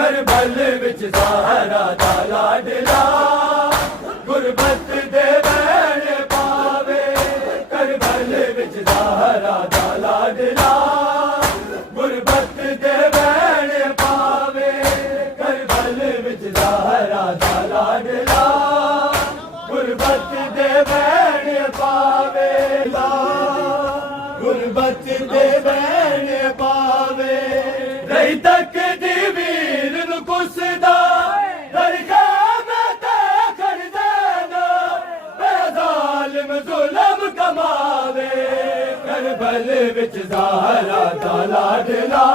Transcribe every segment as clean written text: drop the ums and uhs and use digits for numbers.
करबल विच ज़हरा दा लाडला गुरबत दे बैण पावे करबल विच ज़हरा दा लाडला गुरबत दे बैण पावे करबल विच ज़हरा दा लाडला गुरबत दे बैण पावे गुरबत दे बैण पावे रही तक दी वीर नु कुसदा दरगा में ते खड़ देना बेज़ालिम जुल्म कमावे करबल विच ज़हरा दा लाडला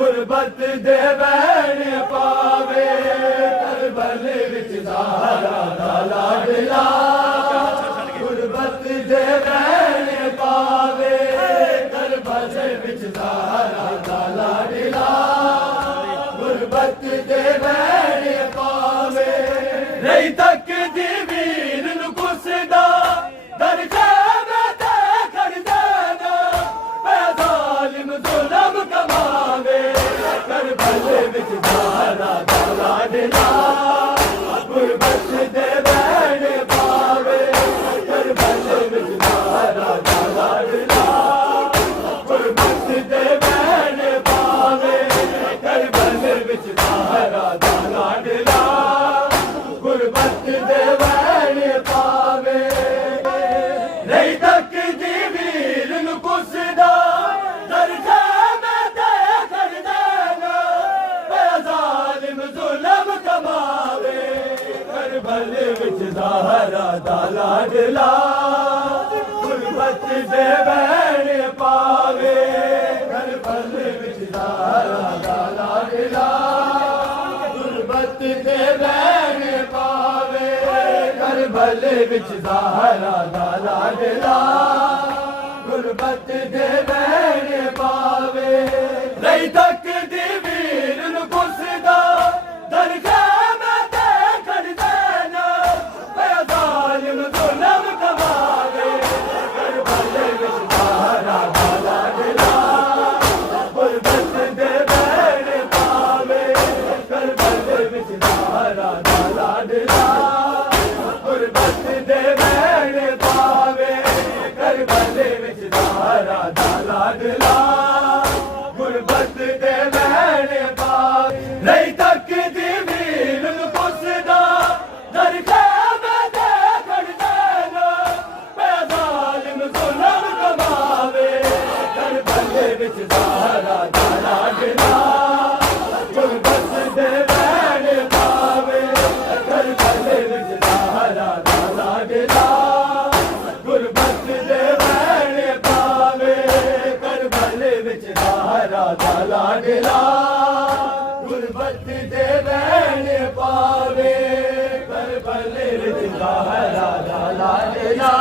गुरबत दे बैण पावे करबल विच ज़हरा दा लाडला गुरबत दे बैण पावे करबल विच ज़हरा दा लाडला गुरबत दे बैण पावे रही तक दी वीर नु कुसदा दरगा में ते खड़ देना बेज़ालिम जुल्म कमावे करबल विच ज़हरा दा लाडला गुरबत दे बैण पावे करबल विच ज़हरा दा लाडला गुरबत दे बैण पावे करबल विच ज़हरा दा लाडला गुरबत दे बैण पावे रही तक दी वीर नु कुसदा दरगा में ते खड़ देना बेज़ालिम जुल्म कमावे करबल विच ज़हरा दा लाडला गुरबत दे बैण पावे करबल विच ज़हरा दा लाडला गुरबत दे बैण पावे करबल विच ज़हरा दा लाडला गुरबत दे बैण पावे रही तक दी वीर नु कुसदा दरगा में ते खड़ देना बेज़ालिम जुल्म कमावे करबल विच ज़हरा दा लाडला गुरबत दे बैण पावे करबल विच ज़हरा दा लाडला गुरबत दे बैण पावे करबल विच ज़हरा दा लाडला गुरबत दे बैण पावे रही तक दी वीर नु कुसदा दरगा में ते खड़ देना बेज़ालिम जुल्म कमावे करबल विच ज़हरा दा लाडला गुरबत दे बैण पावे करबल विच ज़हरा दा लाडला गुरबत दे बैण पावे करबल विच ज़हरा दा लाडला गुरबत दे बैण पावे करबल विच ज़हरा दा लाडला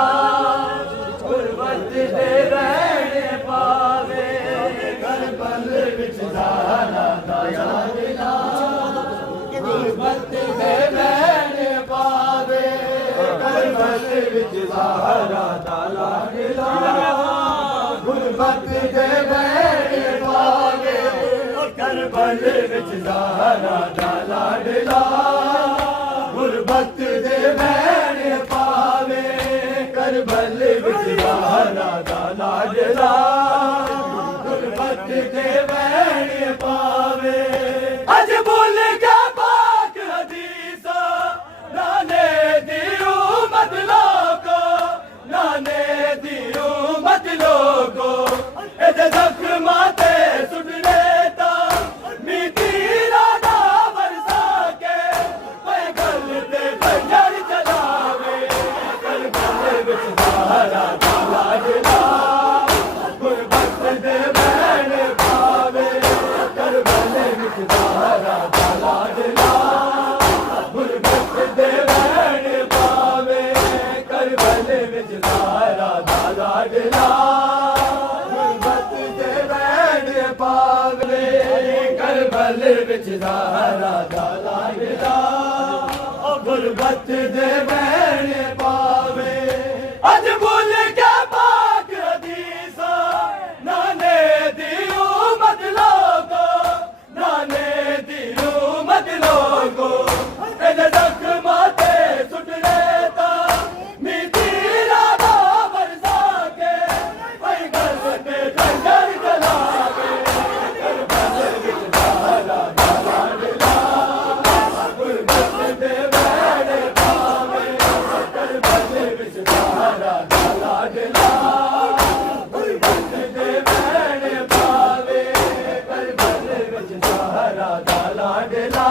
गुरबत दे बैण पावे करबल विच ज़हरा दा लाडला गुरबत दे बैण पावे करबल विच ज़हरा दा लाडला गुरबत दे बैण पावे करबल विच ज़हरा दा लाडला गुरबत दे बैण पावे करबल विच ज़हरा दा लाडला गुरबत दे बैण पावे अज बोल के पाक हदीसा नाने दियो मत लोगो नाने दियो मत लोगो एदे जख्मा ते सुटने ता मीठी राधा बरसा के कोई गल ते खंजर चलावे करबल विच ज़हरा दा लाडला गुरबत दे बैण पावे करबल विच ज़हरा दा लाडला गुरबत दे बैण पावे करबल विच ज़हरा दा लाडला गुरबत दे बैण पावे करबल विच ज़हरा दा लाडला गुरबत दे बैण पावे अज बोल के पाक हदीसा नाने दियो मत लोगो नाने दी ज़हरा दा लाडला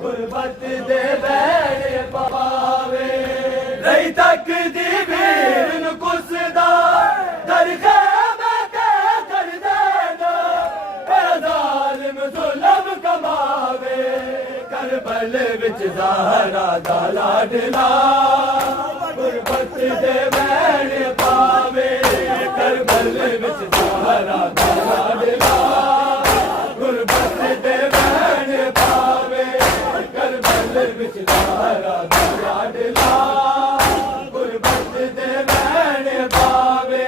गुरबत दे बैणे पावे रही तक दी वीर नु कुसदा दर खैमे ते कर देना ज़ालिम जुल्म कमावे करबल विच ज़हरा दा लाडला गुरबत दे बैणे पावे करबल विच ज़हरा दा लाडला गुरबत दे बैणे पावे करबल विच ज़हरा दा लाडला गुरबत दे बैणे पावे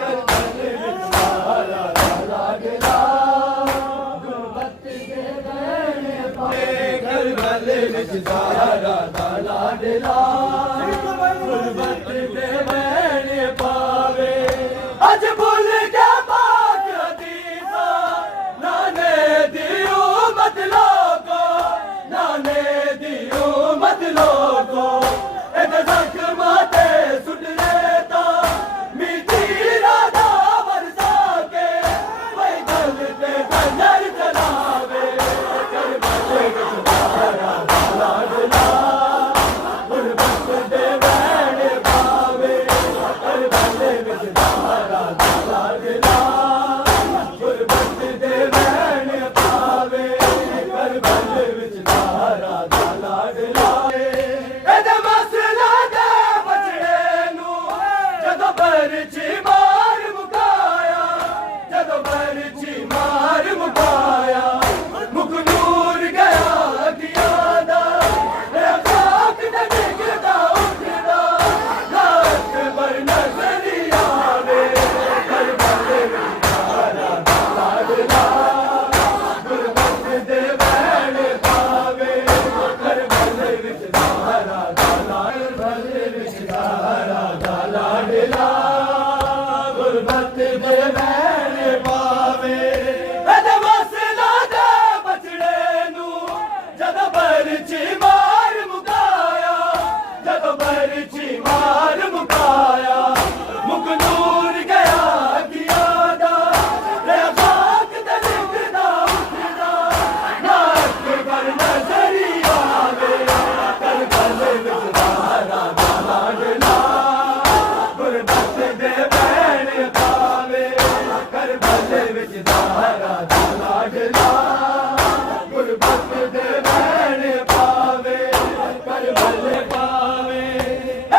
करबल विच ज़हरा दा लाडला गुरबत दे बैणे पावे करबल विच ज़हरा दा लाडला गुरबत दे बैणे पावे अज भुल के पाक हदीसा नाने दियो मत लोगो नाने दियो मत लोगो एद जख्मा ते सुट लेता मीठी राधा बरसा के वही गल ते गंजर चलावे करबल विच ज़हरा दा लाडला गुरबत दे बैणे पावे करबल विच ज़हरा दा लाडला गुरबत दे बैणे पावे करबल विच ज़हरा दा लाडला एदे मसला दे बचड़े नू जदों बरछी मार मुकाया जदों बरछी मार मुकाया मुख नूर गया अखियां दा खाक ते डिगदा उठदा लाख बर नजरी आवे करबल विच ज़हरा दा लाडला गुरबत दे बैणे पावे करबल विच ज़हरा दा करबल विच ज़हरा दा लाडला गुरबत दे बैणे पावे एदे मसला दे बचड़े नू जदों बरछी मार मुकाया जदों बरछी मार मुकाया मुख नूर गया अखियां दा खाक ते डिगदा उठदा नाक बर नजरी आवे करबल विच ज़हरा दा लाडला गुरबत दे बैणे पावे करबल विच ज़हरा दा लाडला गुरबत दे बैणे पावे करबल पावे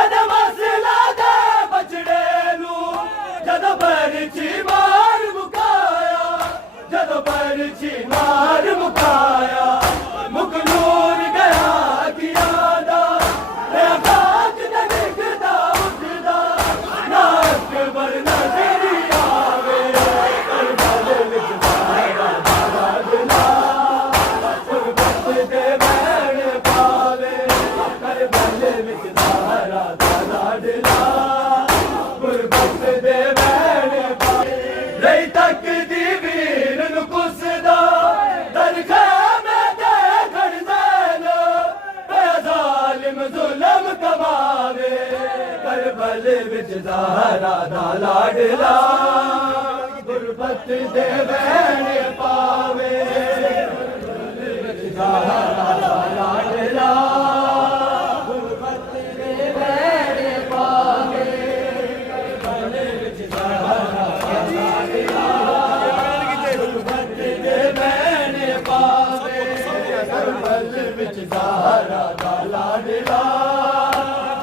एदे मसला दे बचड़े नू जदों बरछी मार मुकाया जदों बरछी मार मुकाया मुख नूर गया अखियां दा खाक ते डिगदा उठदा नाक बर नजरी आवे करबल विच ज़हरा दा लाडला गुरबत दे बैणे पावे करबल विच ज़हरा दा लाडला गुरबत दे बैणे पावे रही तक दी वीर नु कुसदा दर खैमे ते खड़ देना ज़ालिम जुल्म कमावे करबल विच ज़हरा दा लाडला गुरबत दे बैणे पावे ज़हरा दा लाडला गुरबत दे बैणे पावे करबल विच ज़हरा दा लाडला गुरबत दे बैणे पावे करबल विच ज़हरा दा लाडला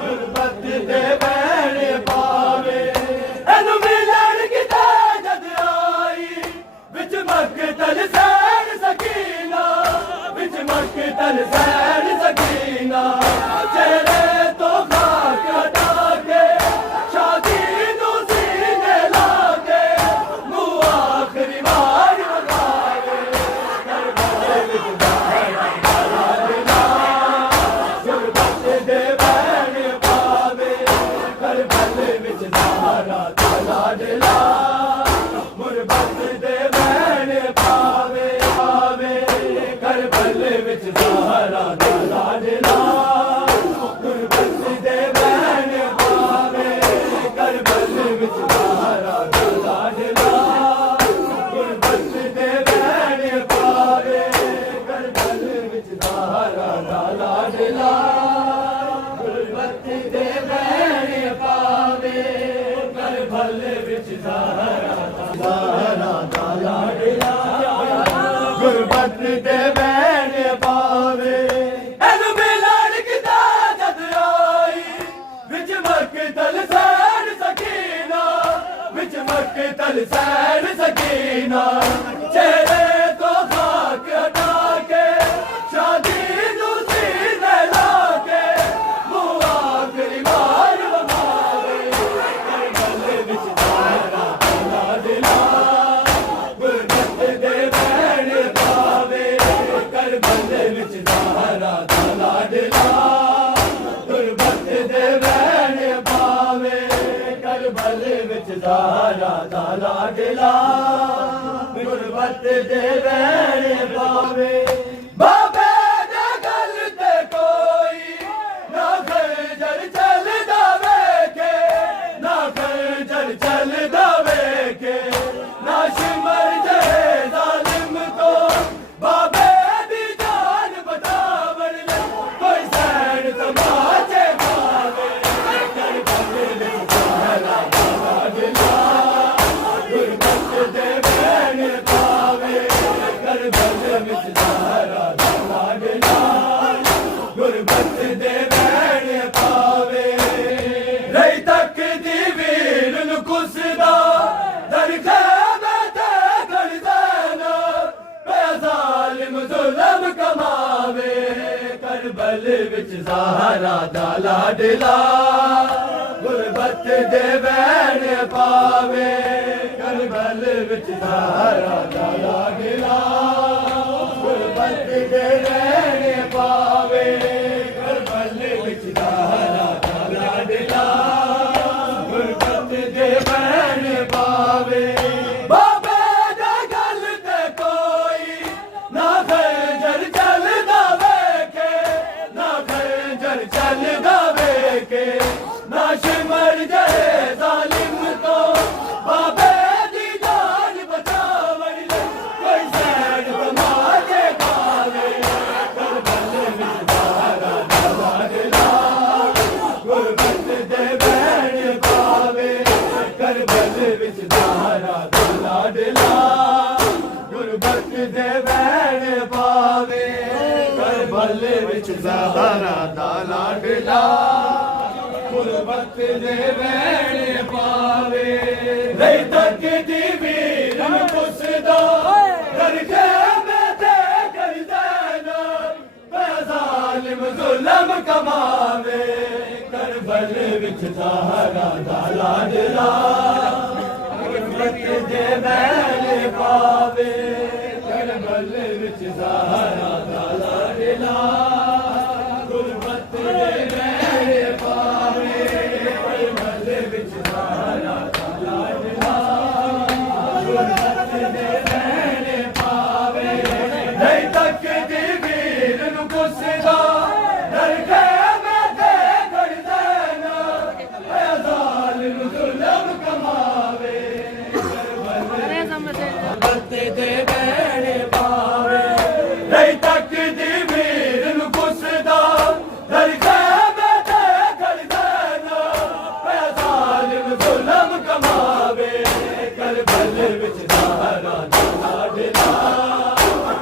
गुरबत दे बैणे पावे एनू मिलन किते जद आई विच मकतल सैन सकीना विच मकतल सैन सकीना चेहरे तो खाक हटा के शादी नू सीने लाके मुँह आखिरी बार लगावे करबल विच ज़हरा दा लाडला ਗੁਰਬਤ ਦੇ ਵੈਣ ਪਾਵੇ। ਇਹਨੂੰ ਮਿਲਣ ਕਿਤਾ ਜਦ ਆਈ ਵਿੱਚ ਮਕਤਲ ਸੈਨ ਸਕੀਨਾ, ਵਿੱਚ ਮਕਤਲ ਸੈਨ ਸਕੀਨਾ। ਚਿਹਰੇ ਤੋਂ ਖਾਕ ਹਟਾ ਕੇ ਸ਼ਾਦੀ ਨੂੰ ਸੀਨੇ ਲਾ ਕੇ ਮੂੰਹ ਆਖਰੀ ਵਾਰ ਵਮਾਵੇ। ਕਰਬਲ ਵਿੱਚ ਦਾਰਾ ਲਾ ਦਿਲਾ ਗੁਰਬਤ ਦੇ ਵੈਣ ਪਾਵੇ। ਕਰਬਲ ਵਿੱਚ ਦਾਰਾ ਲਾ ਦਿਲਾ ਗੁਰਬਤ ਦੇ ਵੈਣ ਪਾਵੇ। ਕਰਬਲ ਵਿੱਚ ਦਾਰਾ ਲਾ ਦਿਲਾ ਗੁਰਬਤ ਦੇ ਵੈਣ ਪਾਵੇ। ਬਾਬੇ ਦੇ ਗੱਲ ਤੇ ਕੋਈ ਨਾ ਖੰਜਰ ਚੱਲਦਾ ਵੇਖੇ, ਨਾ ਖੰਜਰ ਚੱਲਦਾ ਵੇਖੇ, ਨਾ ਸਿਮਰ ਜੇ ਜ਼ਾਲਿਮ ਤੋਂ ਬਾਬੇ ਦੀ ਜਾਨ ਬਚਾਵਣ ਲੈ ਕੋਈ ਸੈਨ ਤਮਾਚੇ ਖਾਵੇ। ਕਰਬਲ ਵਿੱਚ ਦਾਰਾ ਲਾ ਦਿਲਾ ਗੁਰਬਤ ਦੇ ਵੈਣ ਪਾਵੇ। ਕਰਬਲ ਵਿੱਚ ਦਾਰਾ ਲਾ ਦਿਲਾ ਗੁਰਬਤ ਦੇ ਵੈਣ ਪਾਵੇ। ਰਹੀ ਤੱਕਦੀ ਵੀਰ ਨੂੰ ਕੁਸਦਾ ਦਰਖਾਵੇ ਤੇ ਗੜਦਾਨਾ ਪਿਆ ਜ਼ਾਲਿਮ ਜ਼ੁਲਮ ਕਮਾਵੇ। ਕਰਬਲ ਵਿੱਚ ਜ਼ਾਹਰਾ ਦਾ ਲਾਡਲਾ ਗੁਰਬਤ ਦੇ ਵੈਣ ਪਾਵੇ। ਕਰਬਲ ਵਿੱਚ ਜ਼ਾਹਰਾ ਦਾ ਲਾਡਲਾ ਗੁਰਬਤ ਦੇ ਵੈਣ ਪਾਵੇ। ਕਰਬਲ ਵਿੱਚ ਜ਼ਾਹਰਾ ਦਾ ਲਾਡਲਾ ਗੁਰਬਤ ਦੇ ਵੈਣ ਪਾਵੇ। ਬਾਬੇ ਦੇ ਗੱਲ ਤੇ ਕੋਈ ਨਾ ਖੰਜਰ ਚੱਲਦਾ ਵੇਖੇ, ਨਾ ਖੰਜਰ ਚੱਲਦਾ ਵੇਖੇ, ਨਾ ਸਿਮਰ ਜੇ ਜ਼ਾਲਿਮ ਤੋਂ ਬਾਬੇ ਦੀ ਜਾਨ ਬਚਾਵਣ ਲੈ ਕੋਈ ਸੈਨ ਤਮਾਚੇ ਖਾਵੇ। ਕਰਬਲ ਵਿੱਚ ਦਾਰਾ ਲਾ ਦਿਲਾ ਗੁਰਬਤ ਦੇ ਵੈਣ ਪਾਵੇ। ਕਰਬਲ ਵਿੱਚ ਦਾਰਾ ਲਾ ਦਿਲਾ ਗੁਰਬਤ ਦੇ ਵੈਣ ਪਾਵੇ। ਕਰਬਲ ਵਿੱਚ ਜ਼ਾਹਰਾ ਦਾ ਲਾਡਲਾ ਗੁਰਬਤ ਦੇ ਵੈਣ ਪਾਵੇ। ਰਹੀ ਤੱਕਦੀ ਵੀਰ ਨੂੰ ਪੁੱਛਦਾ ਦਰਖਾਵੇ ਤੇ ਗੜਦਾਨਾ ਪਿਆ ਜ਼ਾਲਿਮ ਜ਼ੁਲਮ ਕਮਾਵੇ। ਕਰਬਲ ਵਿੱਚ ਜ਼ਾਹਰਾ ਦਾ ਲਾਡਲਾ ਗੁਰਬਤ ਦੇ ਵੈਣ ਪਾਵੇ। ਕਰਬਲ ਵਿੱਚ ਜ਼ਾਹਰਾ ਦਾ ਲਾਡਲਾ ਗੁਰਬਤ ਦੇ ਵੈਣ ਪਾਵੇ। ਕਰਬਲ ਵਿੱਚ ਜ਼ਾਹਰਾ ਦਾ ਲਾਡਲਾ ਗੁਰਬਤ ਦੇ ਵੈਣ ਪਾਵੇ। ਨਹੀਂ ਤੱਕਦੀ ਵੀਰ ਨੂੰ ਪੁੱਛਦਾ ਦਰਖਾਵੇ ਤੇ ਗੜਦਾਨਾ ਪਿਆ ਜ਼ਾਲਿਮ ਜ਼ੁਲਮ ਕਮਾਵੇ। ਗੁਰਬਤ ਦੇ ਵੈਣ ਪਾਵੇ। ਨਹੀਂ ਤੱਕਦੀ ਵੀਰ ਨੂੰ ਪੁੱਛਦਾ ਦਰਖਾਵੇ ਤੇ ਗੜਦਾਨਾ ਪਿਆ ਜ਼ਾਲਿਮ ਜ਼ੁਲਮ ਕਮਾਵੇ। ਕਰਬਲ ਵਿੱਚ ਜ਼ਾਹਰਾ ਦਾ ਲਾਡਲਾ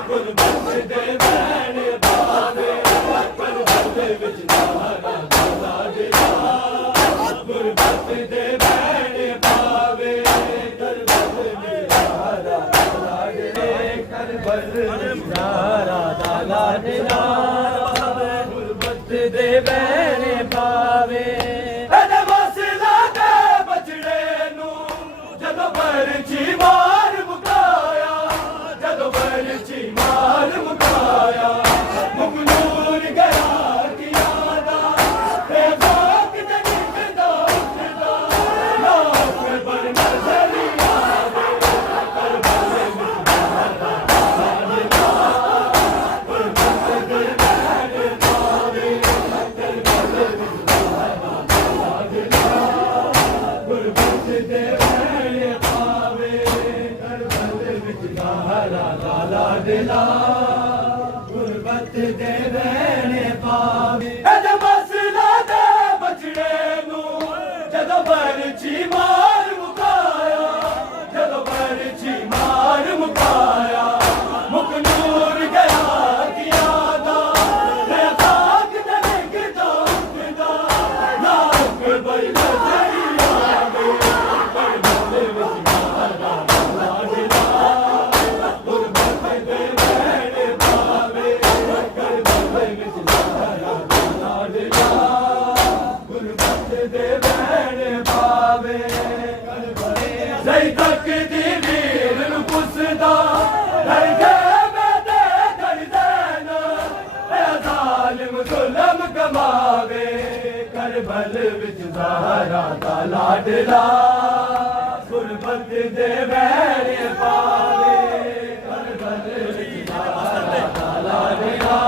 ਗੁਰਬਤ ਦੇ ਵੈਣ ਪਾਵੇ। ਕਰਬਲ ਵਿੱਚ ਜ਼ਾਹਰਾ ਦਾ ਲਾਡਲਾ ਗੁਰਬਤ ਦੇ ਵੈਣ ਪਾਵੇ। ਕਰਬਲ ਵਿੱਚ ਜ਼ਾਹਰਾ ਦਾ ਲਾਡਲਾ ਕਰਬਲ ਵਿੱਚ ਜ਼ਾਹਰਾ ਦਾ ਲਾਡਲਾ ਗੁਰਬਤ ਦੇ ਵੈਣ ਪਾਵੇ। ਇਹਦੇ ਮਸਲਾ ਦੇ ਬਚੜੇ ਨੂੰ ਜਦੋਂ ਬਰਛੀ ਮਾਰ ਮੁਕਾਇਆ, ਜਦੋਂ ਬਰਛੀ ਮਾਰ ਮੁਕਾਇਆ ਮੁਖ ਨੂਰ ਗਿਆ ਕੀਆਂ ਦਾ ਤੇ ਬਾਕ ਤੇ ਨਿਕਦਾ ਉੱਠਦਾ ਲੋਕ ਬਰ ਨਜ਼ਰੀ ਆਵੇ। ਕਰਬਲ ਵਿੱਚ ਜ਼ਾਹਰਾ ਦਾ ਲਾਡਲਾ ਗੁਰਬਤ ਦੇ ਵੈਣ ਪਾਵੇ। ਕਰਬਲ ਵਿੱਚ ਜ਼ਾਹਰਾ ਦਾ ਲਾਡਲਾ ਗੁਰਬਤ ਦੇ ਵੈਣ ਪਾਵੇ। ਕਰਬਲ ਵਿੱਚ ਜ਼ਾਹਰਾ ਦਾ ਲਾਡਲਾ ਗੁਰਬਤ ਦੇ ਵੈਣ ਪਾਵੇ। ਇਹਦੇ ਮਸਲਾ ਦੇ ਬਚੜੇ ਨੂੰ ਜਦੋਂ ਬਰਛੀ ਮਾਰ ਮੁਕਾਇਆ, ਜਦੋਂ ਬਰਛੀ ਮਾਰ ਮੁਕਾਇਆ ਮੁਖ ਨੂਰ दिला गुरबत दे बैरे पावे करबल विच ज़हरा दिला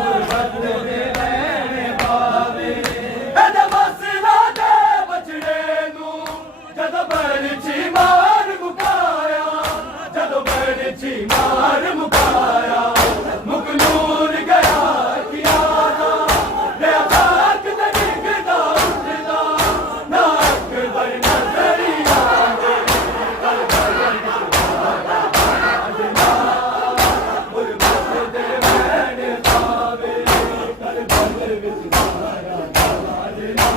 गुरबत दे बैरे पावे एदे मसला दे बचड़े नू जदों बरछी मार मुकाया जदों बरछी मार मुकाया मुकनूर गया किया ना ले खाक ते डिगदा उठदा नाक बर नजरिया दे कल गुरबत दे बैरे पावे करबल विच ज़हरा दिला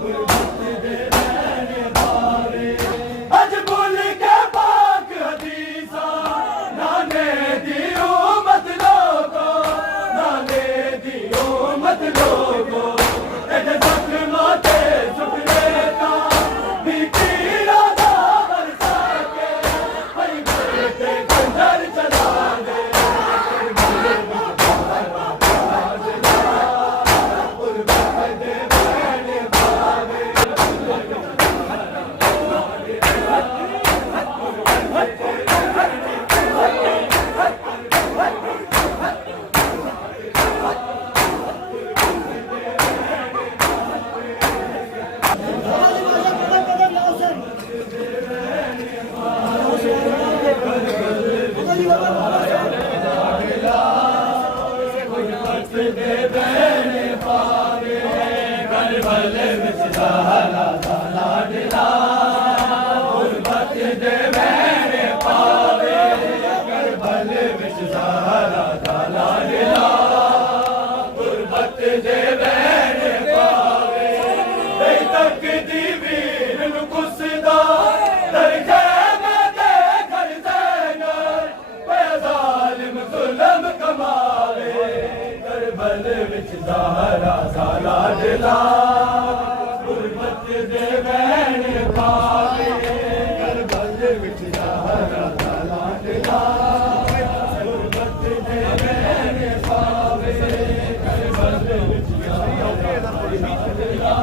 गुरबत दे बैरे पावे अज बोल के पाक हदीसा नाने दियो मत लोगो नाने दियो मत लोगो एदे जख्मा ते सुखरे का भी पीड़ा दा बरसा के भाई बेटे खंजर चला दे गुरबत दे बैरे पावे गुरबत दे बैरे पावे करबल विच ज़हरा दिला गुरबत दे बैरे पावे करबल विच ज़हरा दिला गुरबत दे बैरे पावे दे तक दी वीर नू कुसदा दरजे में दे घर ज़ैनब पे ज़ालिम ज़ुल्म कमावे करबल विच ज़हरा दिला गुरबत दे बैरे पावे करबल विच ज़हरा दिला गुरबत दे बैरे पावे करबल विच ज़हरा दिला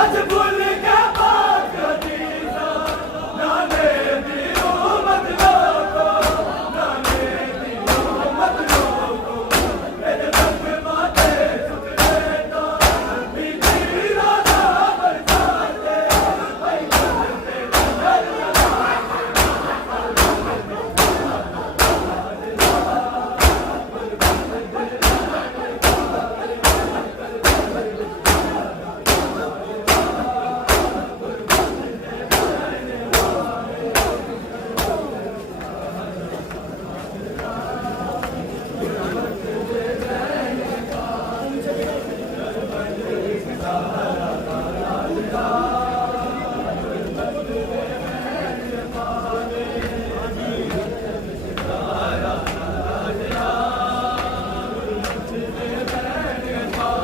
अज बोल के पाक हदीसा नाने दियो मत लोगो नाने दियो मत लोगो एदे जख्मा ते सुखरे का भी पीड़ा दा बरसा के भाई बेटे खंजर चला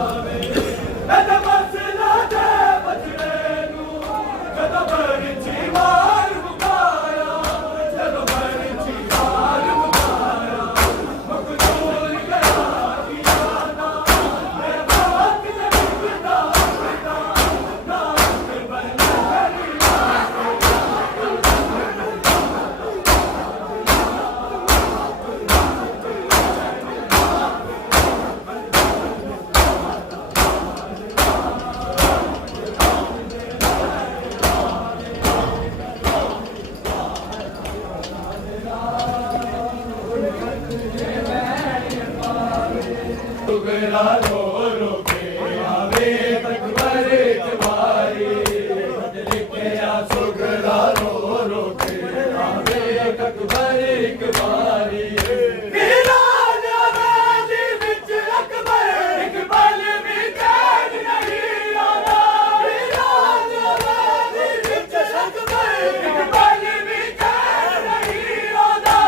एदे मसला दे बचड़े नू जदों बरछी मार मुकाया जदों बरछी मार मुकाया मुकनूर गया किया ना ले खाक ते डिगदा उठदा नाक बर नजरिया सुगरा रो रो के आवे तकबर इतवारी लिखे आ सुगरा रो रो के आवे तकबर इकबारी वीरान आबादी विच अकबर इकबाल भी कैद नहीं आना वीरान आबादी विच अकबर इकबाल भी कैद नहीं आना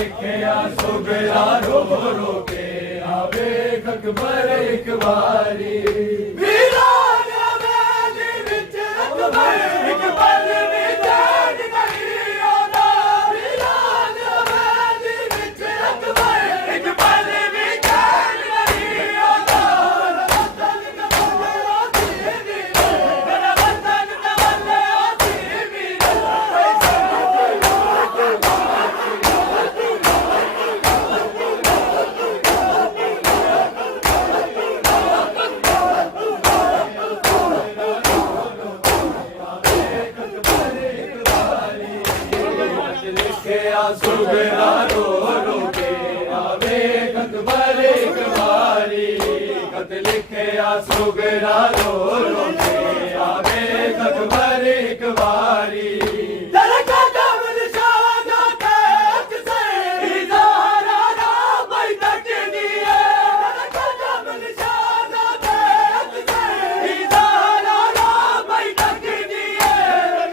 ਲਿਖਿਆ ਸੁਗਰਾ ਰੋ ਰੋ ਕੇ ਆਵੇ ਅਕਬਰ ਇੱਕ ਵਾਰੀ ਵੀਰਾਂ ਦੇ ਵਿੱਚ ਅਕਬਰ ਇੱਕ ਪਲ ਵੀ ਚੈਨ ਨਹੀਂ ਆਉਂਦਾ ਵੀਰਾਂ ਦੇ ਵਿੱਚ ਅਕਬਰ ਇੱਕ ਪਲ ਵੀ ਚੈਨ ਨਹੀਂ ਆਉਂਦਾ ਵਤਨ ਕਬੂਲ ਆਤੀ ਵੀਰ ਮੇਰਾ ਵਤਨ ਕਬੂਲ ਆਤੀ ਵੀਰ ਲਿਖਿਆ ਸੁਗਰਾ ਰੋ ਰੋ ਕੇ ਆਵੇ ਅਕਬਰ ਇੱਕ ਵਾਰੀ ਖਤ ਲਿਖਿਆ ਸੁਗਰਾ ਰੋ ਰੋ ਕੇ ਆਵੇ ਅਕਬਰ ਇੱਕ ਵਾਰੀ ਦਰਗਾ ਕਮਲ ਸ਼ਾਦਾ ਤੱਕ ਸੇ ਇਜ਼ਾਰਾ ਨਾ ਬਈ ਤੱਕਦੀ ਹੈ ਦਰਗਾ ਕਮਲ ਸ਼ਾਦਾ ਤੱਕ ਸੇ ਇਜ਼ਾਰਾ ਨਾ ਬਈ ਤੱਕਦੀ ਹੈ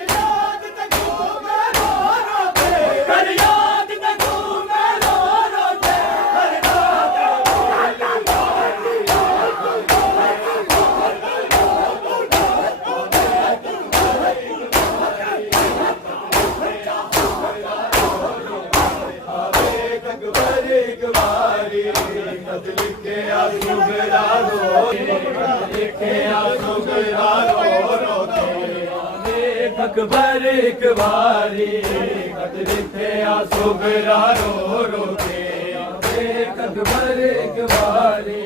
ਯਾਦ ਤੱਕੂ ਮੈਂ ਰੋ ਰੋ ਕੇ ਕਰ ਯਾਦ ਤੱਕੂ ਮੈਂ ਰੋ ਰੋ ਕੇ ਹਰ ਰਾਤ ਅਕਬਰ ਇੱਕ ਵਾਰੀ ਖਤ ਲਿਖਿਆ ਸੁਗਰਾ ਰੋ ਲਿਖਿਆ ਸੁਗਰਾ ਰੋ ਰੋ ਕੇ ਆਵੇ ਅਕਬਰ ਇੱਕ ਵਾਰੀ ਖਤ ਲਿਖਿਆ ਸੁਗਰਾ ਰੋ ਰੋ ਕੇ ਆਵੇ ਅਕਬਰ ਇੱਕ ਵਾਰੀ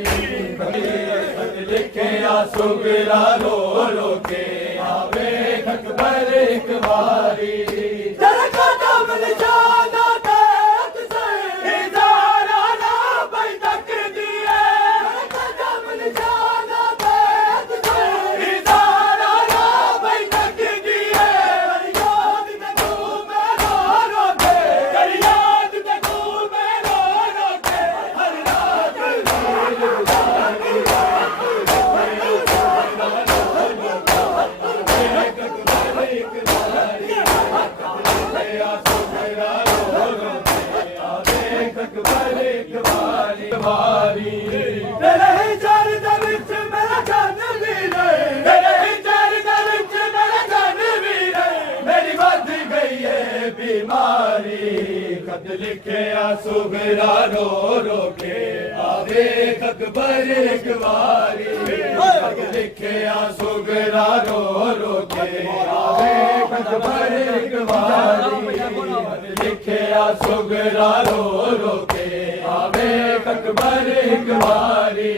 ਖਤ ਲਿਖਿਆ ਸੁਗਰਾ ਰੋ ਰੋ ਕੇ ਆਵੇ ਅਕਬਰ ਇੱਕ ਵਾਰੀ ਦਰਗਾ ਕਮਲ ਸ਼ਾਦਾ ਤੱਕ ਸੇ ਇਜ਼ਾਰਾ ਨਾ ਬਈ ਤੱਕਦੀ ਹੈ ਦਰਗਾ ਕਮਲ ਸ਼ਾਦਾ ਤੱਕ ਸੇ ਇਜ਼ਾਰਾ ਨਾ ਬਈ ਤੱਕਦੀ ਹੈ ਯਾਦ ਤੱਕੂ ਮੈਂ ਰੋ ਰੋ ਕੇ ਕਰ ਯਾਦ ਤੱਕੂ ਮੈਂ ਰੋ ਰੋ ਕੇ ਹਰ ਰਾਤ ਵਾਰੀ ਤੇਰੇ ਜਰ ਦੇ ਵਿੱਚ ਮੇਰਾ ਜਨ ਵੀਰੇ ਤੇਰੇ ਜਰ ਦੇ ਵਿੱਚ ਮੇਰਾ ਜਨ ਵੀਰੇ ਮੇਰੀ ਵੱਧ ਗਈ ਏ ਬਿਮਾਰੀ ਖਤ ਲਿਖਿਆ ਸੁਗਰਾ ਰੋ ਰੋ ਕੇ ਆਵੇ ਅਕਬਰ ਇੱਕ ਵਾਰੀ ਖਤ ਲਿਖਿਆ ਸੁਗਰਾ ਰੋ ਰੋ ਕੇ ਆਵੇ ਅਕਬਰ ਇੱਕ ਵਾਰੀ ਖਤ ਲਿਖਿਆ ਸੁਗਰਾ ਰੋ ਰੋ ਕੇ ਆਵੇ ਅਕਬਰ ਇੱਕ ਵਾਰੀ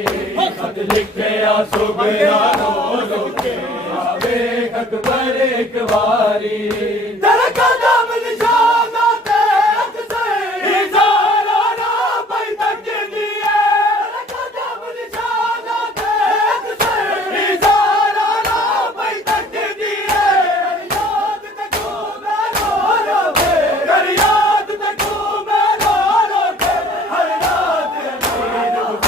ਖਤ ਲਿਖਿਆ ਸੁਗਰਾ ਰੋ ਰੋ ਕੇ ਆਵੇ ਅਕਬਰ ਇੱਕ ਵਾਰੀ ਦਰਗਾ ਕਮਲ ਸ਼ਾਦਾ ਤੱਕ ਸੇ ਇਜ਼ਾਰਾ ਨਾ ਬਈ ਤੱਕਦੀ ਹੈ ਦਰਗਾ ਕਮਲ ਸ਼ਾਦਾ ਤੱਕ ਸੇ ਇਜ਼ਾਰਾ ਨਾ ਬਈ ਤੱਕਦੀ ਹੈ ਯਾਦ ਤੱਕੂ ਮੈਂ ਰੋ ਰੋ ਕੇ ਕਰ ਯਾਦ ਤੱਕੂ ਮੈਂ ਰੋ ਰੋ ਕੇ ਹਰ ਰਾਤ ਨੀਂਦ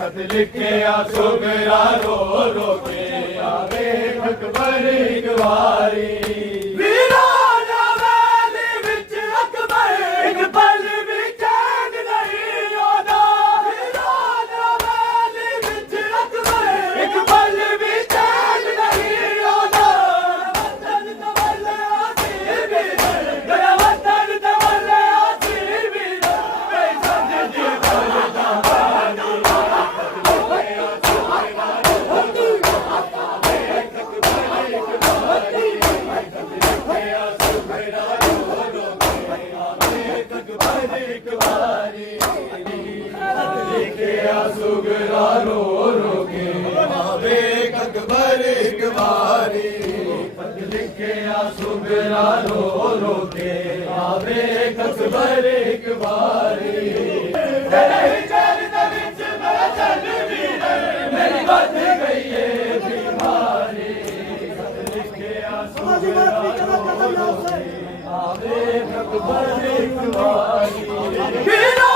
ਖਤ ਲਿਖਿਆ ਸੁਗਰਾ ਰੋ ਰੋ ਕੇ ਆਵੇ ਅਕਬਰ ਇੱਕ ਵਾਰੀ ਵੀਰਾਂ ਦੇ ਵਿੱਚ ਅਕਬਰ ਇੱਕ ਪਲ ਵੀ ਚੈਨ ਨਹੀਂ ਆਉਂਦਾ ਵੀਰਾਂ ਦੇ ਵਿੱਚ ਅਕਬਰ ਇੱਕ ਪਲ ਵੀ ਚੈਨ ਨਹੀਂ ਆਉਂਦਾ ਵਤਨ ਕਬੂਲ ਆਤੀ ਵੀਰ ਮੇਰਾ ਵਤਨ ਕਬੂਲ ਆਤੀ ਵੀਰ ਮੈਂ ਸੰਜ ਦੀ ਬਲਦਾ ਸੁਗਰਾ ਰੋ ਰੋ ਕੇ ਆਵੇ ਅਕਬਰ ਇੱਕ ਵਾਰੀ ਲਿਖਿਆ ਸੁਗਰਾ ਰੋ ਰੋ ਕੇ ਆਵੇ ਅਕਬਰ ਇੱਕ ਵਾਰੀ ਤੇਰੇ ਚਰ ਦੇ ਵਿੱਚ ਮੇਰਾ ਜਨ ਵੀਰੇ ਮੇਰੀ ਵੱਧ ਗਈ ਏ ਬਿਮਾਰੀ ਲਿਖਿਆ ਸੁਗਰਾ ਰੋ ਰੋ ਕੇ ਆਵੇ ਅਕਬਰ ਇੱਕ ਵਾਰੀ ਵੀਰਾਂ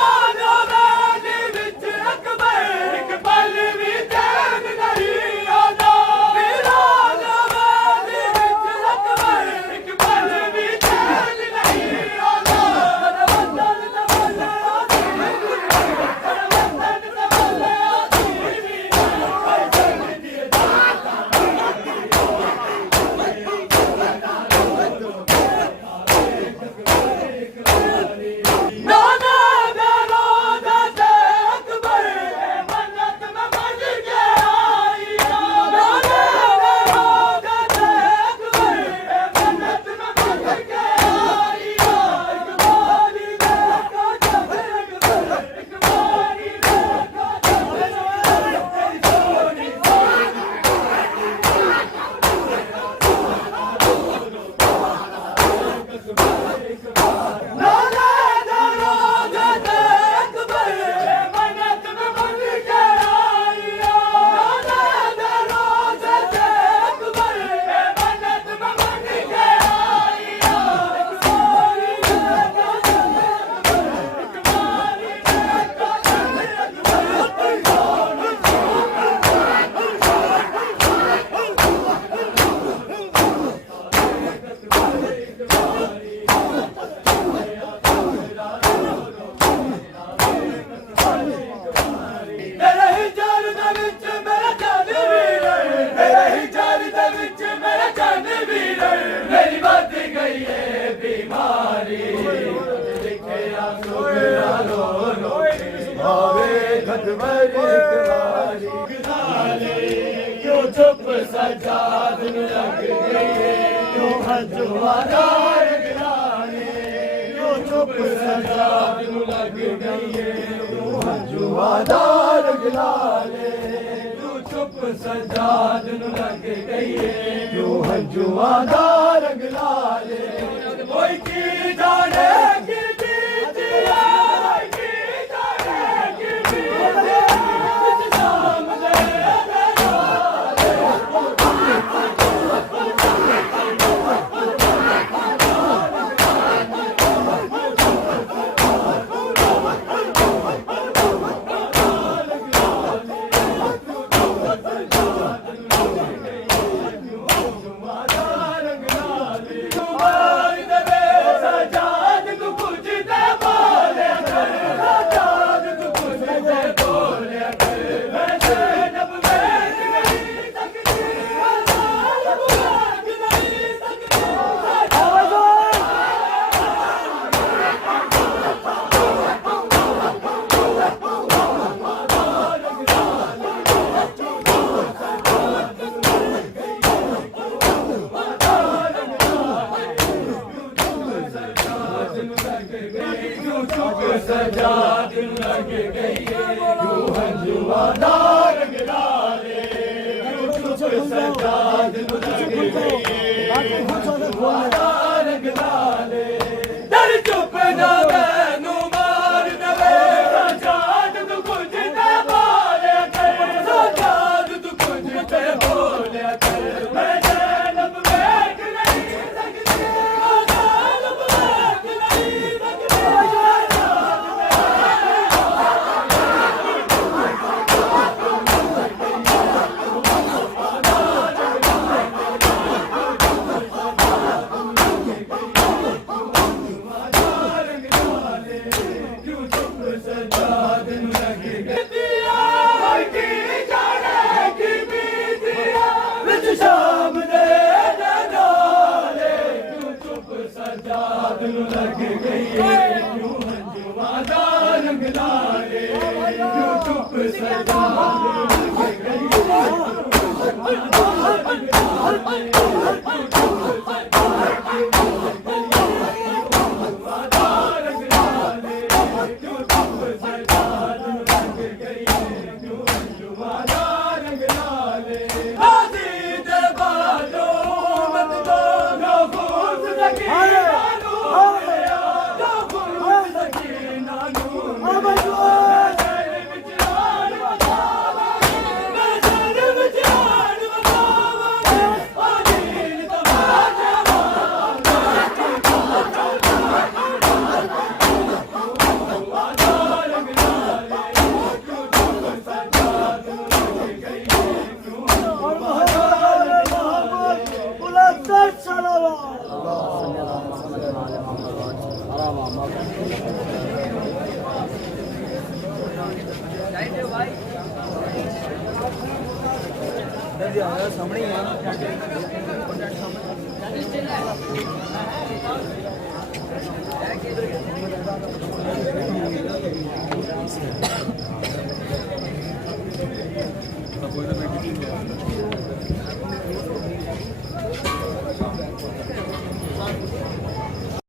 चुप सजाद लग गई यूं हजवादार गिराने यूं चुप सजाद लग गई यूं हजवादार गिराने यूं चुप सजाद लग गई यूं हजवादार गिराने कोई की जाने की बीतिया की जाने की बीतिया सजाद लग गई यूं हजवादार गिराने यूं चुप सजाद लग गई हजवादार गिराने दर चुप ना मैनू मार दवे सजाद तू कुछ ते बोलिया कर सजाद तू कुछ ते बोलिया कर मैं जन्म वेख नहीं सकती जन्म वेख नहीं सकती शाम दे नाले क्यों चुप सजाद लग गई क्यों हजवादार रंग लाले क्यों चुप सजाद लग गई सामने ही है